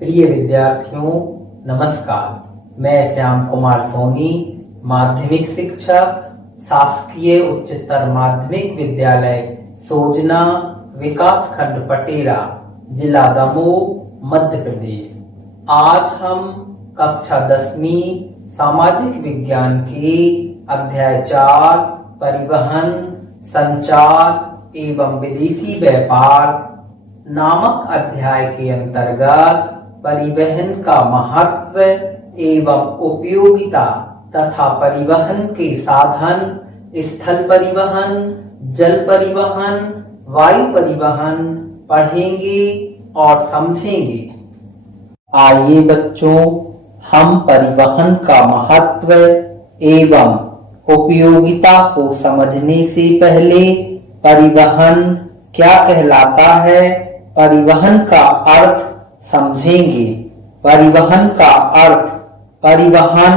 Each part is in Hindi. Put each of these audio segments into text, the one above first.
प्रिय विद्यार्थियों, नमस्कार। मैं श्याम कुमार सोनी, माध्यमिक शिक्षक, शासकीय उच्चतर माध्यमिक विद्यालय सोजना, विकास खंड पटेरा, जिला दमोह, मध्य प्रदेश। आज हम कक्षा 10वीं सामाजिक विज्ञान के अध्याय 4 परिवहन, संचार एवं विदेशी व्यापार नामक अध्याय के अंतर्गत परिवहन का महत्व एवं उपयोगिता तथा परिवहन के साधन स्थल परिवहन, जल परिवहन, वायु परिवहन पढ़ेंगे और समझेंगे। आइए बच्चों, हम परिवहन का महत्व एवं उपयोगिता को समझने से पहले परिवहन क्या कहलाता है, परिवहन का अर्थ समझेंगे। परिवहन का अर्थ परिवहन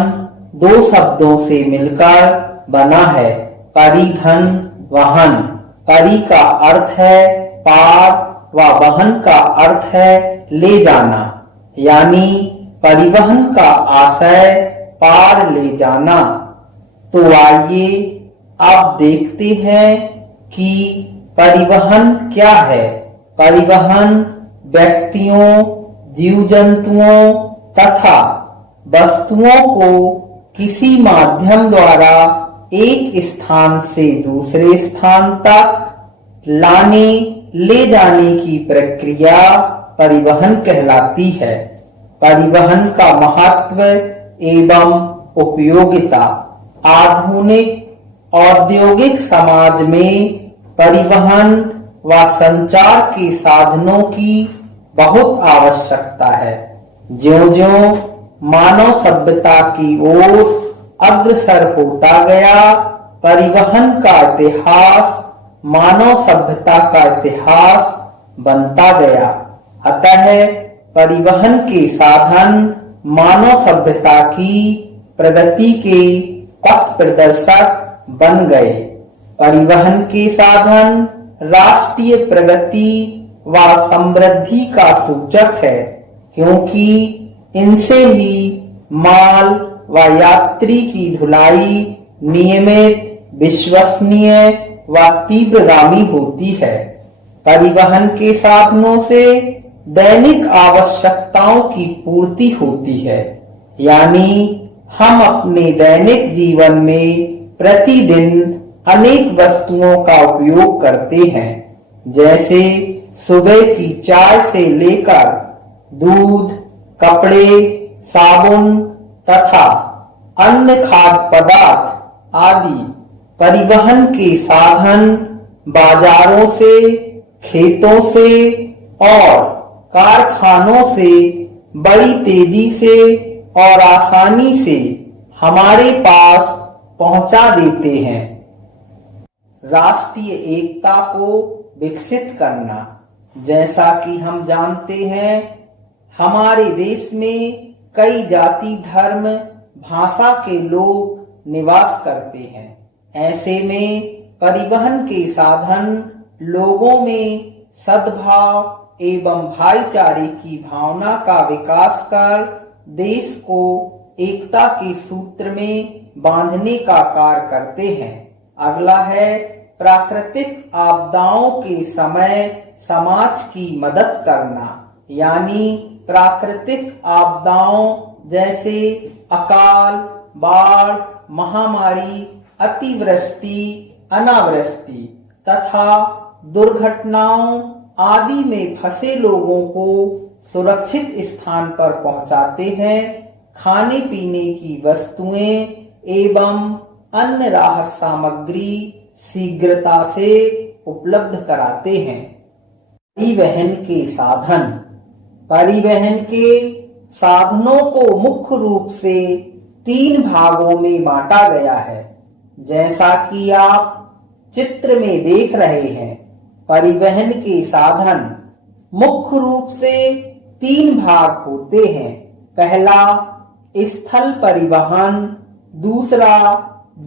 दो शब्दों से मिलकर बना है। परिधन वहन, परि का अर्थ है पार व वहन का अर्थ है ले जाना, यानी परिवहन का आशय पार ले जाना। तो आइए अब देखते हैं कि परिवहन क्या है। परिवहन व्यक्तियों, जीव जंतुओं तथा वस्तुओं को किसी माध्यम द्वारा एक स्थान से दूसरे स्थान तक लाने ले जाने की प्रक्रिया परिवहन कहलाती है। परिवहन का महत्व एवं उपयोगिता। आधुनिक औद्योगिक समाज में परिवहन व संचार के साधनों की बहुत आवश्यकता है। ज्यों-ज्यों मानव सभ्यता की ओर अग्रसर होता गया, परिवहन का इतिहास मानव सभ्यता का इतिहास बनता गया। अतः परिवहन के साधन मानव सभ्यता की प्रगति के पथ प्रदर्शक बन गए। परिवहन के साधन राष्ट्रीय प्रगति व समृद्धि का सूचक है, क्योंकि इनसे ही माल व यात्री की ढुलाई नियमित, विश्वसनीय व तीव्रगामी होती है। परिवहन के साधनों से दैनिक आवश्यकताओं की पूर्ति होती है, यानी हम अपने दैनिक जीवन में प्रतिदिन अनेक वस्तुओं का उपयोग करते हैं, जैसे सुबह की चाय से लेकर दूध, कपड़े, साबुन तथा अन्य खाद्य पदार्थ आदि। परिवहन के साधन बाजारों से, खेतों से और कारखानों से बड़ी तेजी से और आसानी से हमारे पास पहुंचा देते हैं। राष्ट्रीय एकता को विकसित करना। जैसा कि हम जानते हैं, हमारे देश में कई जाति, धर्म, भाषा के लोग निवास करते हैं। ऐसे में परिवहन के साधन लोगों में सद्भाव एवं भाईचारे की भावना का विकास कर देश को एकता के सूत्र में बांधने का कार्य करते हैं। अगला है प्राकृतिक आपदाओं के समय समाज की मदद करना, यानी प्राकृतिक आपदाओं जैसे अकाल, बाढ़, महामारी, अतिवृष्टि, अनावृष्टि तथा दुर्घटनाओं आदि में फंसे लोगों को सुरक्षित स्थान पर पहुंचाते हैं, खाने पीने की वस्तुएं एवं अन्य राहत सामग्री शीघ्रता से उपलब्ध कराते हैं। परिवहन के साधन। परिवहन के साधनों को मुख्य रूप से 3 भागों में बांटा गया है, जैसा कि आप चित्र में देख रहे हैं। परिवहन के साधन मुख्य रूप से 3 भाग होते हैं। पहला स्थल परिवहन, दूसरा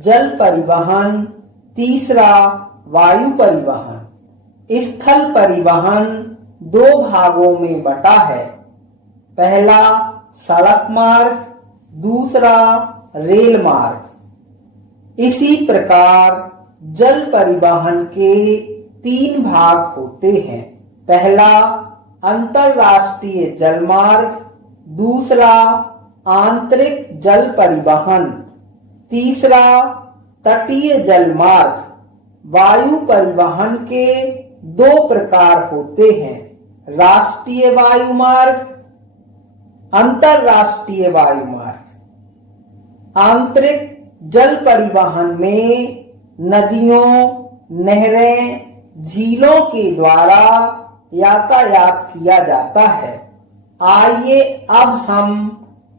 जल परिवहन, तीसरा वायु परिवहन। स्थल परिवहन 2 भागों में बटा है। पहला सड़क मार्ग, दूसरा रेल मार्ग। इसी प्रकार जल परिवहन के 3 भाग होते हैं। पहला अंतर्राष्ट्रीय जल मार्ग, दूसरा आंतरिक जल परिवहन, तीसरा तटीय जल मार्ग। वायु परिवहन के 2 प्रकार होते हैं, राष्ट्रीय वायु मार्ग, अंतर्राष्ट्रीय वायु मार्ग। आंतरिक जल परिवहन में नदियों, नहरें, झीलों के द्वारा यातायात किया जाता है। आइए अब हम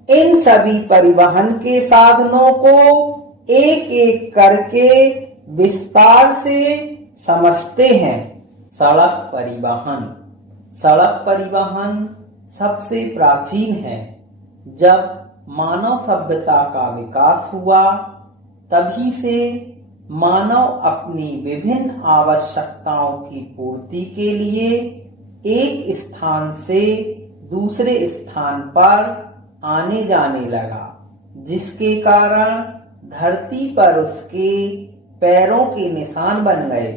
इन सभी परिवहन के साधनों को एक एक करके विस्तार से समझते हैं। सड़क परिवहन। सड़क परिवहन सबसे प्राचीन है। जब मानव सभ्यता का विकास हुआ तभी से मानव अपनी विभिन्न आवश्यकताओं की पूर्ति के लिए एक स्थान से दूसरे स्थान पर आने जाने लगा, जिसके कारण धरती पर उसके पैरों के निशान बन गए।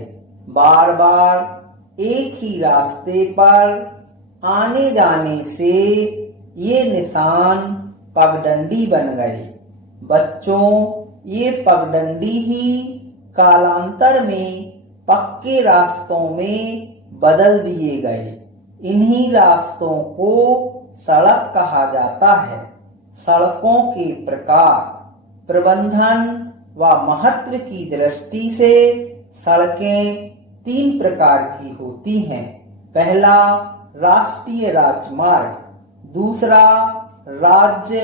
बार बार एक ही रास्ते पर आने जाने से ये निशान पगडंडी बन गए। बच्चों, ये पगडंडी ही कालांतर में पक्के रास्तों में बदल दिए गए। इन्हीं रास्तों को सड़क कहा जाता है। सड़कों के प्रकार, प्रबंधन व महत्व की दृष्टि से सड़कें 3 प्रकार की होती हैं। पहला राष्ट्रीय राजमार्ग, दूसरा राज्य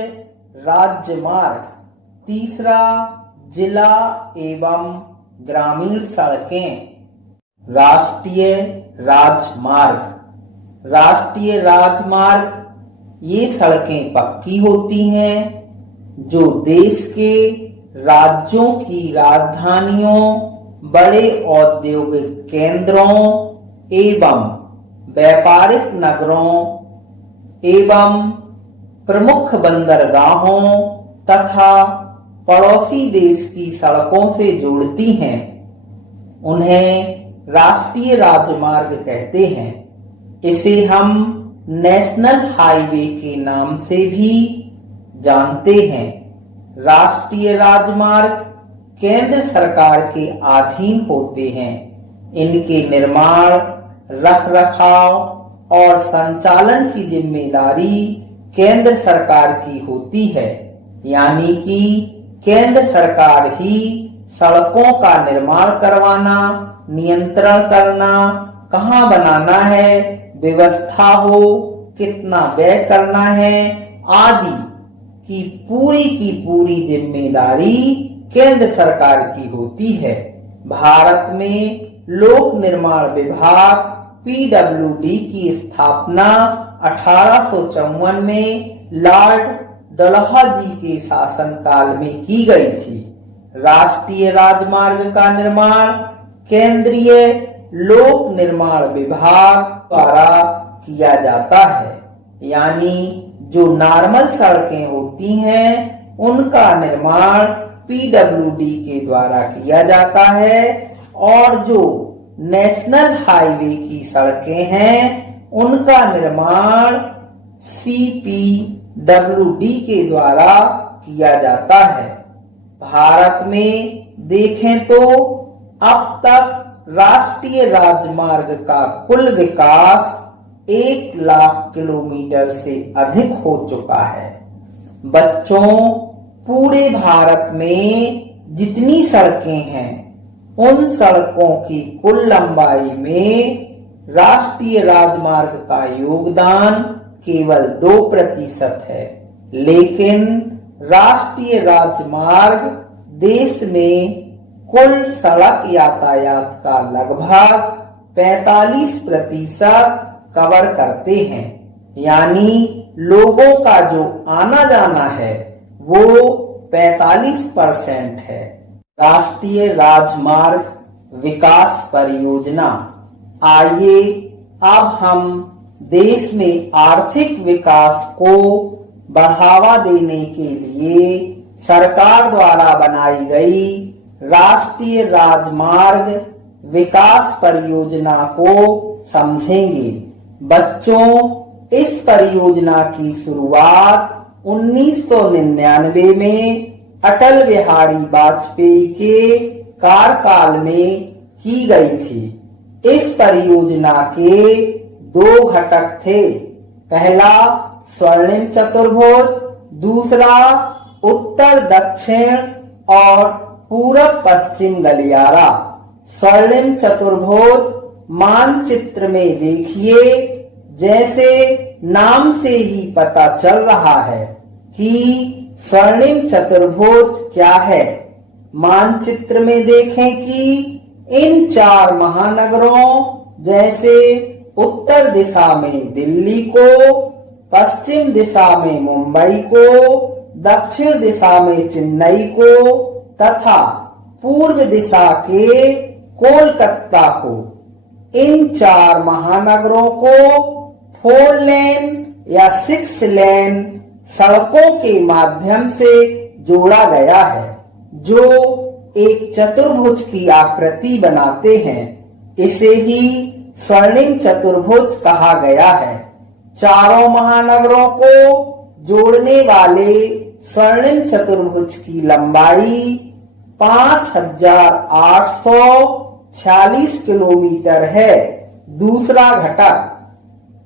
राजमार्ग, तीसरा जिला एवं ग्रामीण सड़कें। राष्ट्रीय राजमार्ग। राष्ट्रीय राजमार्ग ये सड़कें पक्की होती हैं जो देश के राज्यों की राजधानियों, बड़े औद्योगिक केंद्रों एवं व्यापारिक नगरों एवं प्रमुख बंदरगाहों तथा पड़ोसी देश की सड़कों से जोड़ती हैं। उन्हें राष्ट्रीय राजमार्ग कहते हैं। इसे हम नेशनल हाईवे के नाम से भी जानते हैं। राष्ट्रीय राजमार्ग केंद्र सरकार के अधीन होते हैं। इनके निर्माण, रखरखाव और संचालन की जिम्मेदारी केंद्र सरकार की होती है। यानी कि केंद्र सरकार ही सड़कों का निर्माण करवाना, नियंत्रण करना, कहाँ बनाना है, व्यवस्था हो, कितना व्यय करना है आदि की पूरी जिम्मेदारी केंद्र सरकार की होती है। भारत में लोक निर्माण विभाग PWD की स्थापना 1854 में लॉर्ड डलहौजी के शासनकाल में की गई थी। राष्ट्रीय राजमार्ग का निर्माण केंद्रीय लोक निर्माण विभाग द्वारा किया जाता है। यानी जो नॉर्मल सड़कें होती हैं उनका निर्माण PWD के द्वारा किया जाता है और जो नेशनल हाईवे की सड़कें हैं उनका निर्माण CPWD के द्वारा किया जाता है। भारत में देखें तो अब तक राष्ट्रीय राजमार्ग का कुल विकास 1 लाख किलोमीटर से अधिक हो चुका है। बच्चों, पूरे भारत में जितनी सड़कें हैं उन सड़कों की कुल लंबाई में राष्ट्रीय राजमार्ग का योगदान केवल 2% है। लेकिन राष्ट्रीय राजमार्ग देश में कुल सड़क यातायात का लगभग 45% कवर करते हैं। यानी लोगों का जो आना जाना है वो 45% है। राष्ट्रीय राजमार्ग विकास परियोजना। आइए अब हम देश में आर्थिक विकास को बढ़ावा देने के लिए सरकार द्वारा बनाई गई राष्ट्रीय राजमार्ग विकास परियोजना को समझेंगे। बच्चों, इस परियोजना की शुरुआत 1999 में अटल बिहारी वाजपेयी के कार्यकाल में की गई थी। इस परियोजना के 2 घटक थे। पहला स्वर्णिम चतुर्भुज, दूसरा उत्तर दक्षिण और पूरब पश्चिम गलियारा। स्वर्णिम चतुर्भुज मानचित्र में देखिए, जैसे नाम से ही पता चल रहा है कि स्वर्णिम चतुर्भुज क्या है। मानचित्र में देखें कि इन 4 महानगरों जैसे उत्तर दिशा में दिल्ली को, पश्चिम दिशा में मुंबई को, दक्षिण दिशा में चेन्नई को तथा पूर्व दिशा के कोलकाता को, इन 4 महानगरों को 4 लेन या 6 लेन सड़कों के माध्यम से जोड़ा गया है, जो एक चतुर्भुज की आकृति बनाते हैं। इसे ही स्वर्णिम चतुर्भुज कहा गया है। चारों महानगरों को जोड़ने वाले स्वर्णिम चतुर्भुज की लंबाई 5846 किलोमीटर है। दूसरा घटक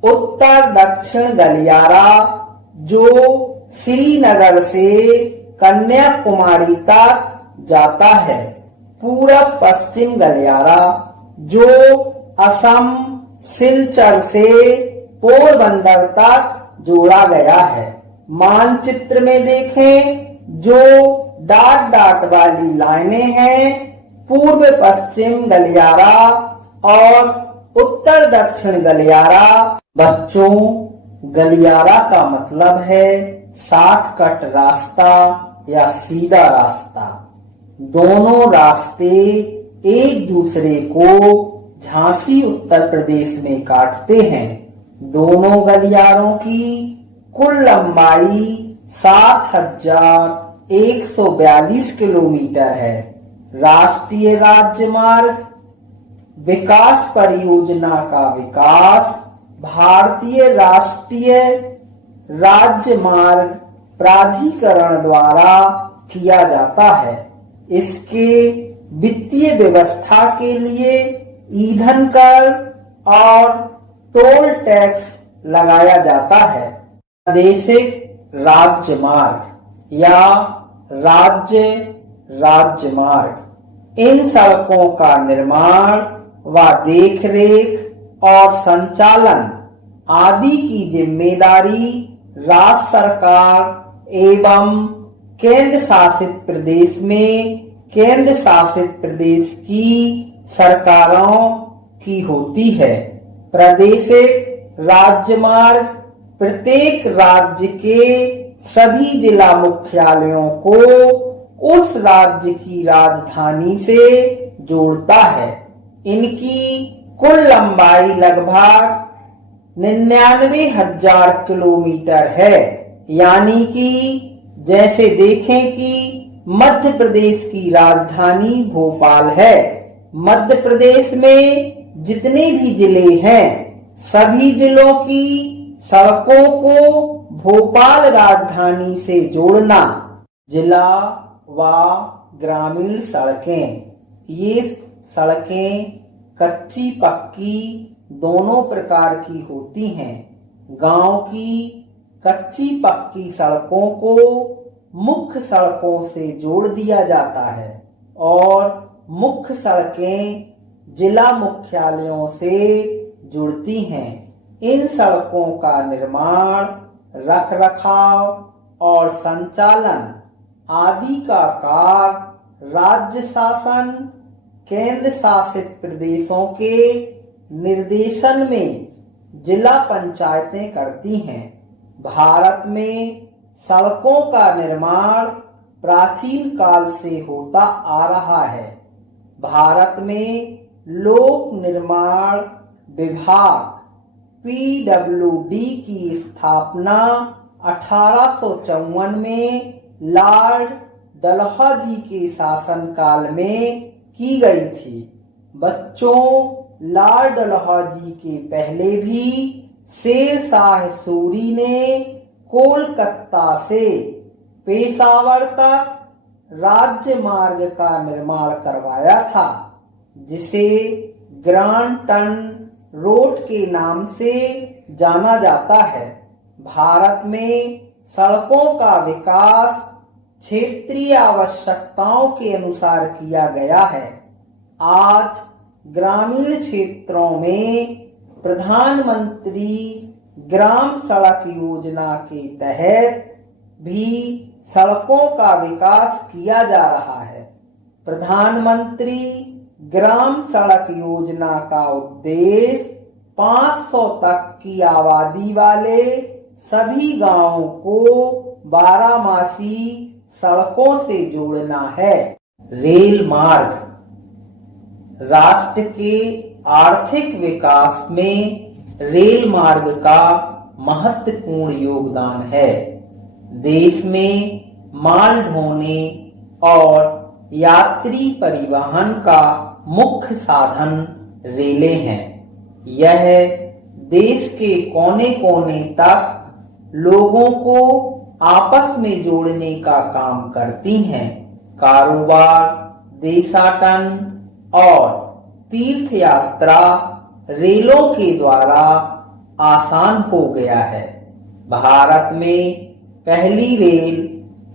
उत्तर दक्षिण गलियारा, जो श्रीनगर से कन्याकुमारी तक जाता है। पूरब पश्चिम गलियारा, जो असम सिलचर से पोरबंदर तक जोड़ा गया है। मानचित्र में देखें, जो डॉट डॉट वाली लाइनें हैं, पूर्व पश्चिम गलियारा और उत्तर दक्षिण गलियारा। बच्चों, गलियारा का मतलब है शॉर्टकट रास्ता या सीधा रास्ता। दोनों रास्ते एक दूसरे को झांसी उत्तर प्रदेश में काटते हैं। दोनों गलियारों की कुल लंबाई 7142 किलोमीटर है। राष्ट्रीय राजमार्ग विकास परियोजना का विकास भारतीय राष्ट्रीय राजमार्ग प्राधिकरण द्वारा किया जाता है। इसके वित्तीय व्यवस्था के लिए ईंधन कर और टोल टैक्स लगाया जाता है। प्रादेशिक राजमार्ग या राज्य राजमार्ग, इन सड़कों का निर्माण व देखरेख और संचालन आदि की जिम्मेदारी राज्य सरकार एवं केंद्र शासित प्रदेश में केंद्र शासित प्रदेश की सरकारों की होती है। प्रादेशिक राजमार्ग प्रत्येक राज्य के सभी जिला मुख्यालयों को उस राज्य की राजधानी से जोड़ता है। इनकी कुल लंबाई लगभग 99,000 किलोमीटर है। यानी कि जैसे देखें कि मध्य प्रदेश की राजधानी भोपाल है। मध्य प्रदेश में जितने भी जिले हैं, सभी जिलों की सड़कों को भोपाल राजधानी से जोड़ना। जिला व ग्रामीण सड़कें, ये सड़कें कच्ची पक्की दोनों प्रकार की होती हैं। गांव की कच्ची पक्की सड़कों को मुख्य सड़कों से जोड़ दिया जाता है और मुख्य सड़कें जिला मुख्यालयों से जुड़ती हैं। इन सड़कों का निर्माण, रखरखाव और संचालन आदि का कार्य राज्य शासन केंद्र शासित प्रदेशों के निर्देशन में जिला पंचायतें करती हैं। भारत में सड़कों का निर्माण प्राचीन काल से होता आ रहा है। भारत में लोक निर्माण विभाग पीडब्ल्यूडी की स्थापना 1854 में लॉर्ड डलहौजी के शासनकाल में की गई थी। बच्चों, लॉर्ड डलहौजी के पहले भी शेरशाह सूरी ने कोलकाता से पेशावर तक राज्य मार्ग का निर्माण करवाया था, जिसे ग्रैंड ट्रंक रोड के नाम से जाना जाता है। भारत में सड़कों का विकास क्षेत्रीय आवश्यकताओं के अनुसार किया गया है। आज ग्रामीण क्षेत्रों में प्रधानमंत्री ग्राम सड़क योजना के तहत भी सड़कों का विकास किया जा रहा है। प्रधानमंत्री ग्राम सड़क योजना का उद्देश्य 500 तक की आबादी वाले सभी गांवों को 12मासी सड़कों से जोड़ना है। रेल मार्ग राष्ट्र के आर्थिक विकास में रेल मार्ग का महत्वपूर्ण योगदान है। देश में माल ढोने और यात्री परिवहन का मुख्य साधन रेलें हैं। यह देश के कोने कोने तक लोगों को आपस में जोड़ने का काम करती हैं। कारोबार, देशाटन और तीर्थ यात्रा रेलों के द्वारा आसान हो गया है। भारत में पहली रेल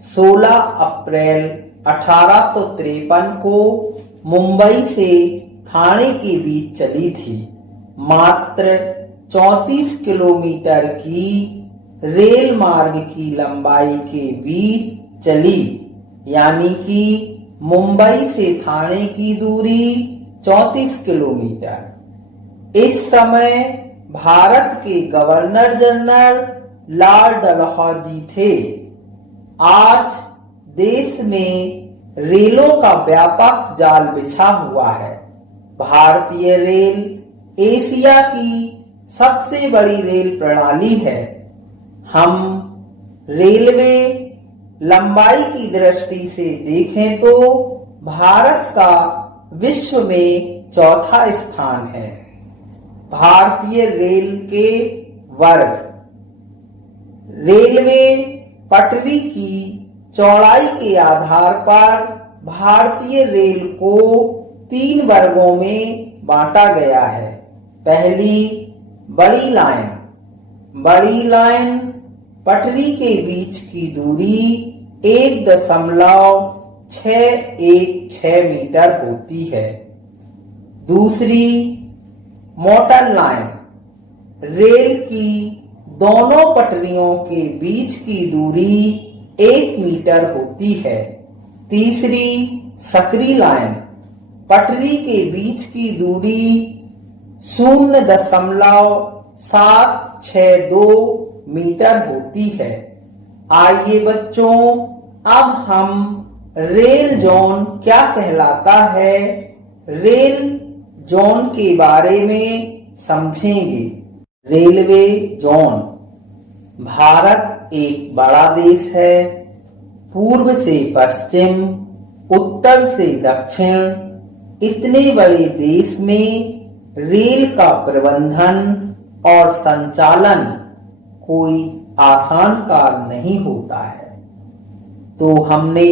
16 अप्रैल 1853 को मुंबई से ठाणे के बीच चली थी। मात्र 34 किलोमीटर की रेल मार्ग की लंबाई के बीच चली, यानी कि मुंबई से ठाणे की दूरी 34 किलोमीटर। इस समय भारत के गवर्नर जनरल लॉर्ड डलहौजी थे। आज देश में रेलों का व्यापक जाल बिछा हुआ है। भारतीय रेल एशिया की सबसे बड़ी रेल प्रणाली है। हम रेलवे लंबाई की दृष्टि से देखें तो भारत का विश्व में चौथा स्थान है। भारतीय रेल के वर्ग रेलवे पटरी की चौड़ाई के आधार पर भारतीय रेल को 3 वर्गों में बांटा गया है। पहली, बड़ी लाइन। बड़ी लाइन पटरी के बीच की दूरी 1.616 मीटर होती है। दूसरी, मोटर लाइन। रेल की दोनों पटरियों के बीच की दूरी 1 मीटर होती है। तीसरी, सकरी लाइन। पटरी के बीच की दूरी 0.762 मीटर होती है। आइए बच्चों, अब हम रेल जोन क्या कहलाता है, रेल जोन के बारे में समझेंगे। Railway zone. भारत एक बड़ा देश है। पूर्व से पश्चिम, उत्तर से दक्षिण, इतने बड़े देश में रेल का प्रबंधन और संचालन कोई आसान कार्य नहीं होता है। तो हमने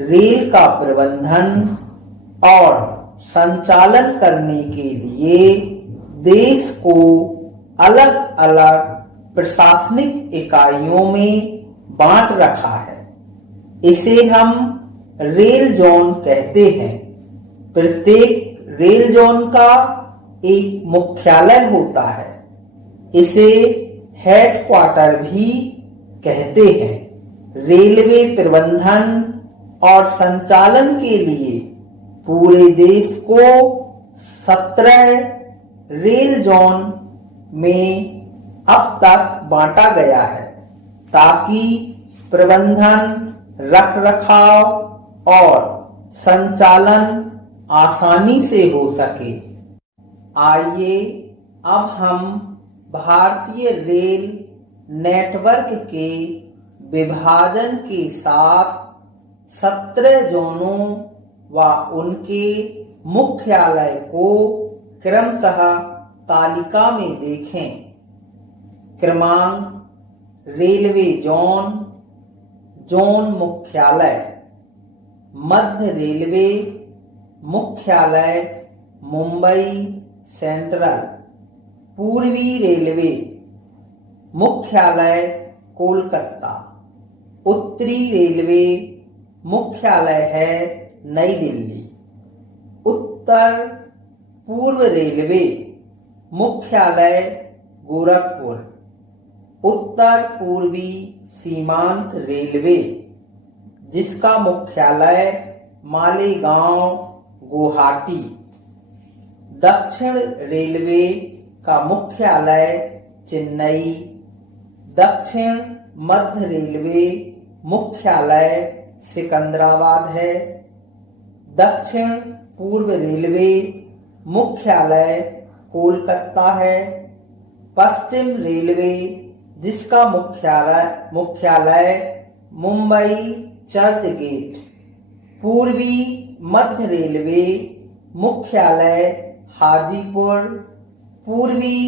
रेल का प्रबंधन और संचालन करने के लिए देश को अलग अलग प्रशासनिक इकाइयों में बांट रखा है। इसे हम रेल जोन कहते हैं। प्रत्येक रेल जोन का एक मुख्यालय होता है। इसे हेडक्वार्टर भी कहते हैं। रेलवे प्रबंधन और संचालन के लिए पूरे देश को 17 रेल जोन में अब तक बांटा गया है, ताकि प्रबंधन, रखरखाव और संचालन आसानी से हो सके। आइए अब हम भारतीय रेल नेटवर्क के विभाजन के साथ 17 जोनों व उनके मुख्यालय को क्रमशः तालिका में देखें। क्रमांक: रेलवे जोन, जोन मुख्यालय: मध्य रेलवे मुख्यालय मुंबई सेंट्रल। पूर्वी रेलवे मुख्यालय कोलकाता। उत्तरी रेलवे मुख्यालय है नई दिल्ली। उत्तर पूर्व रेलवे मुख्यालय गोरखपुर। उत्तर पूर्वी सीमांत रेलवे जिसका मुख्यालय मालेगांव गुवाहाटी। दक्षिण रेलवे का मुख्यालय चेन्नई। दक्षिण मध्य रेलवे मुख्यालय सिकंदराबाद है। दक्षिण पूर्व रेलवे मुख्यालय कोलकाता है। पश्चिम रेलवे जिसका मुख्यालय मुंबई चर्च गेट। पूर्वी मध्य रेलवे मुख्यालय हाजीपुर। पूर्वी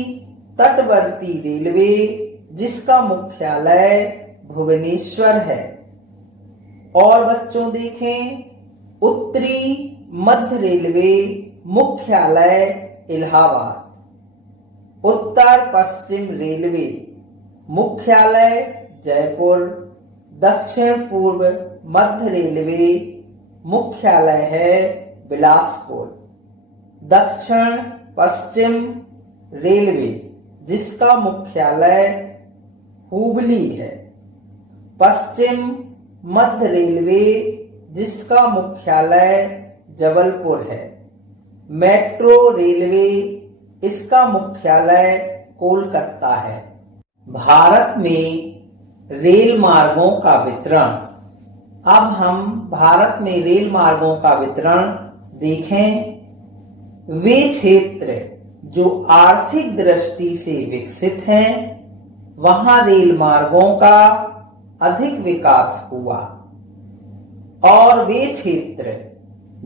तटवर्ती रेलवे जिसका मुख्यालय भुवनेश्वर है। और बच्चों देखें, उत्तरी मध्य रेलवे मुख्यालय इलाहाबाद। उत्तर पश्चिम रेलवे मुख्यालय जयपुर। दक्षिण पूर्व मध्य रेलवे मुख्यालय है बिलासपुर। दक्षिण पश्चिम रेलवे जिसका मुख्यालय हुबली है। पश्चिम मध्य रेलवे जिसका मुख्यालय जबलपुर है। मेट्रो रेलवे इसका मुख्यालय कोलकाता है। भारत में रेल मार्गों का वितरण। अब हम भारत में रेल मार्गों का वितरण देखें। वे क्षेत्र जो आर्थिक दृष्टि से विकसित हैं, वहां रेल मार्गों का अधिक विकास हुआ। और वे क्षेत्र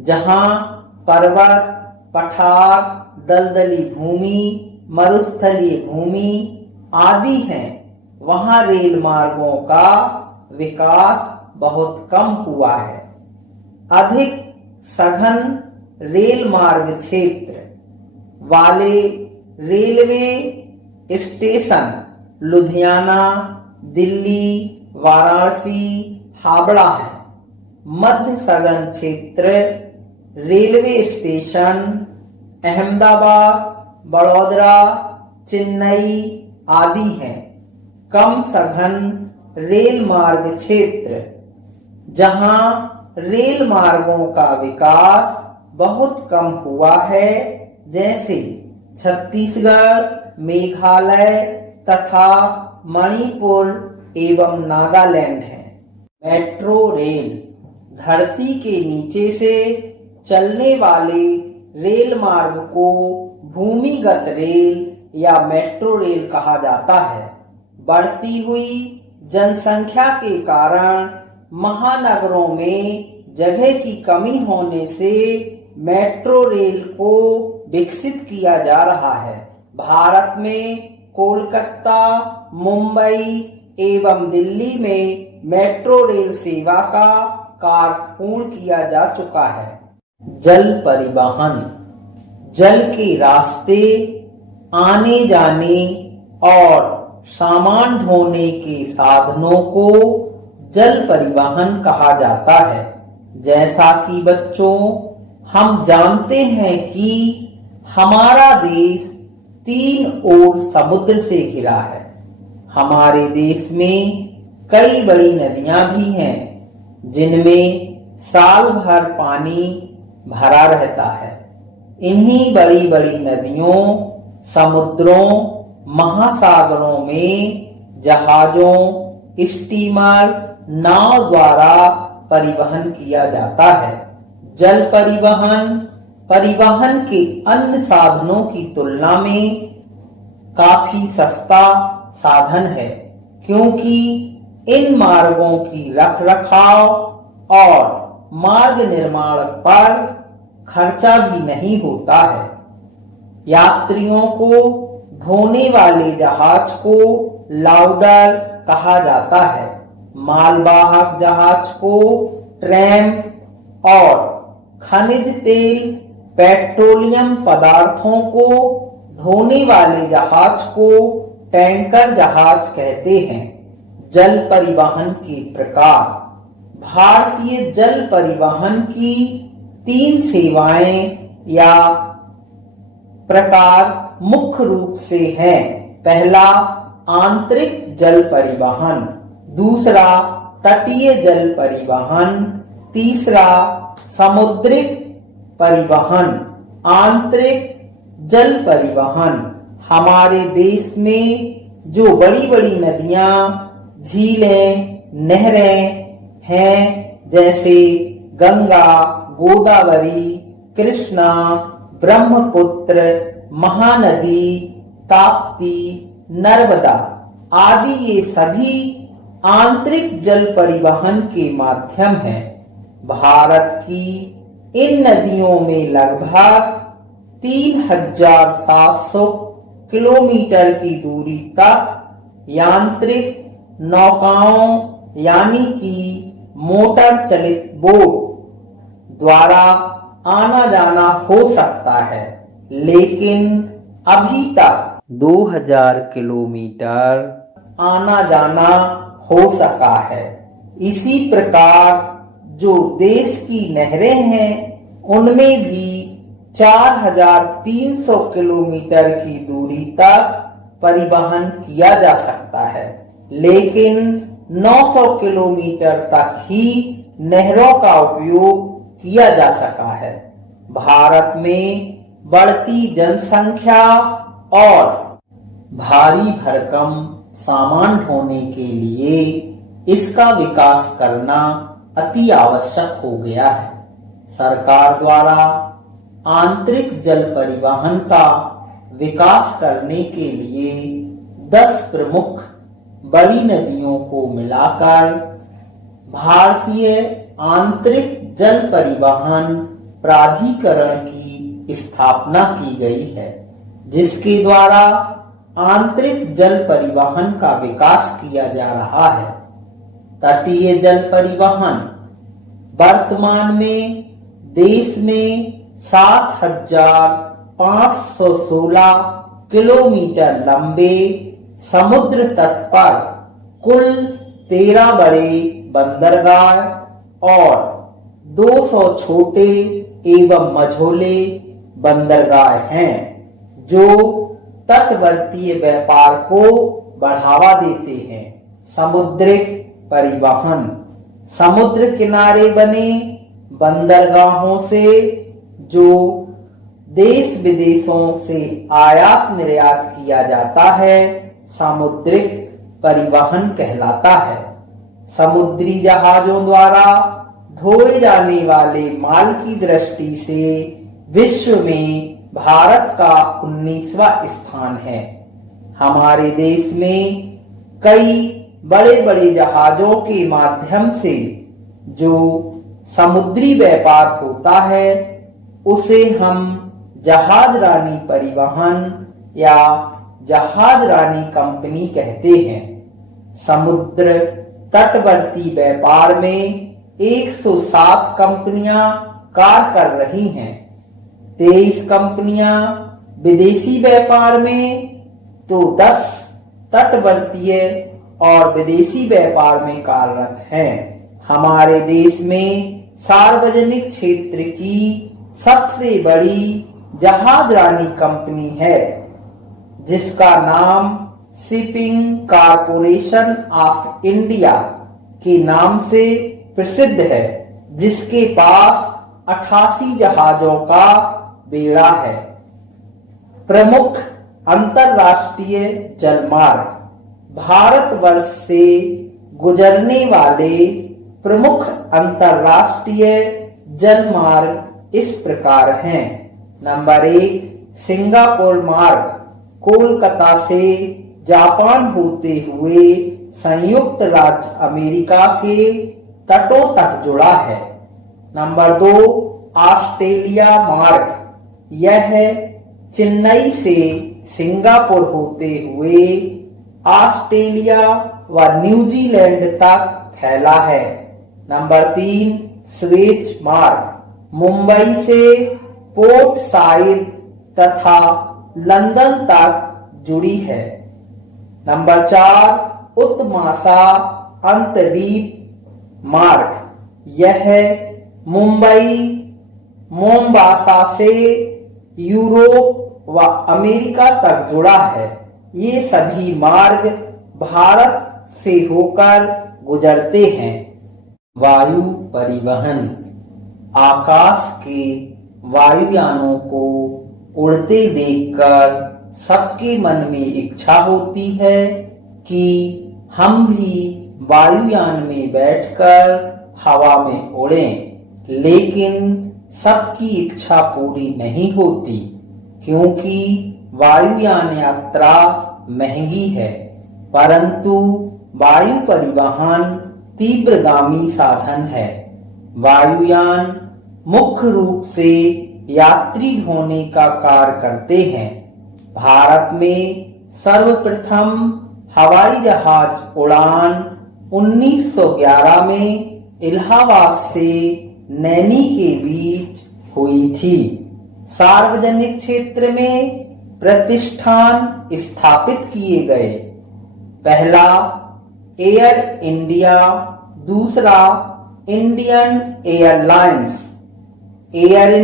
जहां पर्वत, पठार, दलदली भूमि, मरुस्थलीय भूमि आदि हैं, वहां रेल मार्गों का विकास बहुत कम हुआ है। अधिक सघन रेल मार्ग क्षेत्र वाले रेलवे स्टेशन लुधियाना, दिल्ली, वाराणसी, हावड़ा है। मध्य सघन क्षेत्र रेलवे स्टेशन अहमदाबाद, बड़ौदरा, चेन्नई आदि हैं। कम सघन रेल मार्ग क्षेत्र जहां रेल मार्गों का विकास बहुत कम हुआ है, जैसे छत्तीसगढ़, मेघालय तथा मणिपुर एवं नागालैंड है। मेट्रो रेल धरती के नीचे से चलने वाले रेल मार्ग को भूमिगत रेल या मेट्रो रेल कहा जाता है। बढ़ती हुई जनसंख्या के कारण महानगरों में जगह की कमी होने से मेट्रो रेल को विकसित किया जा रहा है। भारत में कोलकाता, मुंबई एवं दिल्ली में मेट्रो रेल सेवा का कार्य पूर्ण किया जा चुका है। जल परिवहन, जल के रास्ते आने जाने और सामान ढोने के साधनों को जल परिवहन कहा जाता है। जैसा कि बच्चों हम जानते हैं कि हमारा देश 3 ओर समुद्र से घिरा है। हमारे देश में कई बड़ी नदियां भी हैं, जिनमें साल भर पानी भरा रहता है। इन्हीं बड़ी बड़ी नदियों, समुद्रों, महासागरों में जहाजों, स्टीमर, नाव द्वारा परिवहन किया जाता है। जल परिवहन परिवहन के अन्य साधनों की तुलना में काफी सस्ता साधन है, क्योंकि इन मार्गों की रखरखाव और मार्ग निर्माण पर खर्चा भी नहीं होता है। यात्रियों को ढोने वाले जहाज को लाउडर कहा जाता है, मालवाहक जहाज को ट्रैम और खनिज तेल पेट्रोलियम पदार्थों को ढोने वाले जहाज को टैंकर जहाज कहते हैं। जल परिवहन के प्रकार। भारतीय जल परिवहन की 3 सेवाएं या प्रकार मुख्य रूप से हैं। पहला, आंतरिक जल परिवहन। दूसरा, तटीय जल परिवहन। तीसरा, समुद्रिक परिवहन। आंतरिक जल परिवहन हमारे देश में जो बड़ी बड़ी नदियां, झीलें, नहरें हैं, जैसे गंगा, गोदावरी, कृष्णा, ब्रह्मपुत्र, महानदी, ताप्ती, नर्मदा आदि, ये सभी आंतरिक जल परिवहन के माध्यम हैं। भारत की इन नदियों में लगभग 3700 किलोमीटर की दूरी तक यांत्रिक नौकाओं यानी कि मोटर चलित बोट द्वारा आना जाना हो सकता है, लेकिन अभी तक 2000 किलोमीटर आना जाना हो सका है। इसी प्रकार जो देश की नहरें हैं, उनमें भी 4300 किलोमीटर की दूरी तक परिवहन किया जा सकता है, लेकिन 900 किलोमीटर तक ही नहरों का उपयोग किया जा सका है। भारत में बढ़ती जनसंख्या और भारी भरकम सामान ढोने के लिए इसका विकास करना अति आवश्यक हो गया है। सरकार द्वारा आंतरिक जल परिवहन का विकास करने के लिए 10 प्रमुख बड़ी नदियों को मिलाकर भारतीय आंतरिक जल परिवहन प्राधिकरण की स्थापना की गई है, जिसके द्वारा आंतरिक जल परिवहन का विकास किया जा रहा है। तटीय जल परिवहन वर्तमान में देश में 7516 किलोमीटर लंबे समुद्र तट पर कुल 13 बड़े बंदरगाह और 200 छोटे एवं मझोले बंदरगाह हैं, जो तटवर्तीय व्यापार को बढ़ावा देते हैं। समुद्रिक परिवहन समुद्र किनारे बने बंदरगाहों से जो देश विदेशों से आयात निर्यात किया जाता है, सामुद्रिक परिवहन कहलाता है। समुद्री जहाजों द्वारा ढोए जाने वाले माल की दृष्टि से विश्व में भारत का 19वां स्थान है। हमारे देश में कई बड़े बड़े जहाजों के माध्यम से जो समुद्री व्यापार होता है, उसे हम जहाज रानी परिवहन या जहाज रानी कंपनी कहते हैं। समुद्र तटवर्ती व्यापार में 107 कंपनियां कार्य कर रही हैं। 23 कंपनियां विदेशी व्यापार में तो 10 तटवर्तीय और विदेशी व्यापार में कार्यरत हैं। हमारे देश में सार्वजनिक क्षेत्र की सबसे बड़ी जहाज रानी कंपनी है, जिसका नाम शिपिंग कॉरपोरेशन ऑफ इंडिया के नाम से प्रसिद्ध है, जिसके पास 88 जहाजों का बेड़ा है। प्रमुख अंतरराष्ट्रीय जलमार्ग भारतवर्ष से गुजरने वाले प्रमुख अंतरराष्ट्रीय जलमार्ग इस प्रकार हैं। नंबर 1 सिंगापुर मार्ग कोलकाता से जापान होते हुए संयुक्त राज्य अमेरिका के तटों तक जुड़ा है। नंबर 2, ऑस्ट्रेलिया मार्ग। यह चेन्नई से सिंगापुर होते हुए ऑस्ट्रेलिया व न्यूजीलैंड तक फैला है। नंबर 3, स्वेज मार्ग मुंबई से पोर्ट साइड तथा लंदन तक जुड़ी है। नंबर 4, उत्तमासा अंतर्द्वीप मार्ग। यह मुंबई मोम्बासा से यूरोप व अमेरिका तक जुड़ा है। ये सभी मार्ग भारत से होकर गुजरते हैं। वायु परिवहन। आकाश के वायुयानों को उड़ते देखकर सबके मन में इच्छा होती है कि हम भी वायुयान में बैठकर हवा में उड़ें, लेकिन सबकी इच्छा पूरी नहीं होती क्योंकि वायुयान यात्रा महंगी है। परंतु वायु परिवहन तीव्रगामी साधन है। वायुयान मुख्य रूप से यात्री ढोने का कार्य करते हैं। भारत में सर्वप्रथम हवाई जहाज उड़ान 1911 में इलाहाबाद से नैनी के बीच हुई थी। सार्वजनिक क्षेत्र में प्रतिष्ठान स्थापित किए गए। पहला एयर इंडिया, दूसरा इंडियन एयरलाइंस। एयर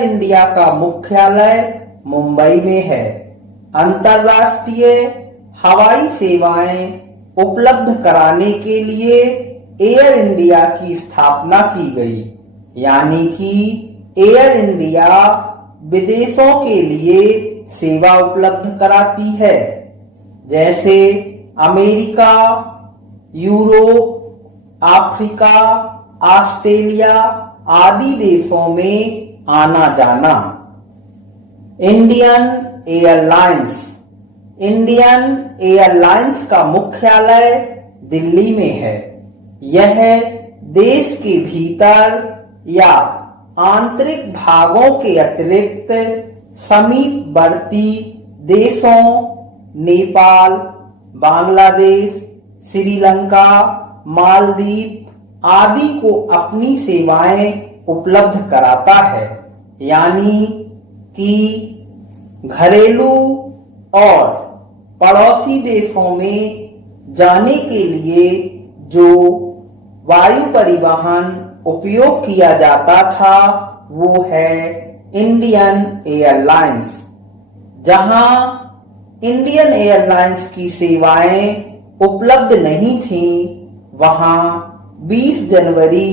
इंडिया का मुख्यालय मुंबई में है। अंतर्राष्ट्रीय हवाई सेवाएं उपलब्ध कराने के लिए एयर इंडिया की स्थापना की गई, यानी कि एयर इंडिया विदेशों के लिए सेवा उपलब्ध कराती है, जैसे अमेरिका, यूरोप, अफ्रीका, ऑस्ट्रेलिया आदि देशों में आना जाना। इंडियन एयरलाइंस का मुख्यालय दिल्ली में है। यह देश के भीतर या आंतरिक भागों के अतिरिक्त समीपवर्ती देशों नेपाल, बांग्लादेश, श्रीलंका, मालदीव आदि को अपनी सेवाएं उपलब्ध कराता है, यानी कि घरेलू और पड़ोसी देशों में जाने के लिए जो वायु परिवहन उपयोग किया जाता था वो है इंडियन एयरलाइंस। जहां इंडियन एयरलाइंस की सेवाएं उपलब्ध नहीं थीं, वहां 20 जनवरी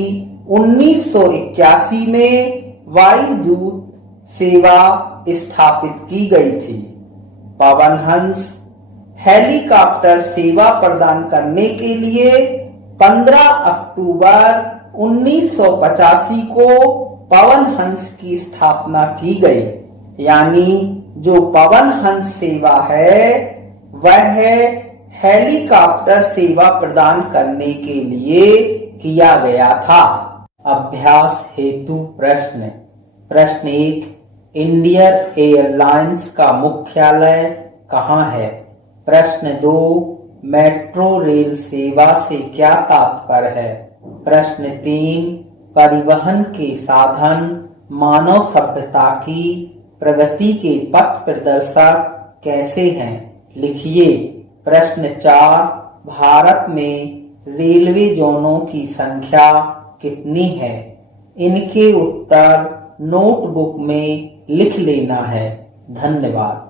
1981 में वायुदूत सेवा स्थापित की गई थी। पवन हंस हेलीकॉप्टर सेवा प्रदान करने के लिए 15 अक्टूबर 1985 को पवन हंस की स्थापना की गई, यानी जो पवन हंस सेवा है वह हेलीकॉप्टर सेवा प्रदान करने के लिए किया गया था। अभ्यास हेतु प्रश्न। प्रश्न 1, इंडियन एयरलाइंस का मुख्यालय कहाँ है? प्रश्न 2, मेट्रो रेल सेवा से क्या तात्पर्य है? प्रश्न 3, परिवहन के साधन मानव सभ्यता की प्रगति के पथ प्रदर्शक कैसे हैं? लिखिए। प्रश्न 4, भारत में रेलवे जोनों की संख्या कितनी है? इनके उत्तर नोटबुक में लिख लेना है। धन्यवाद।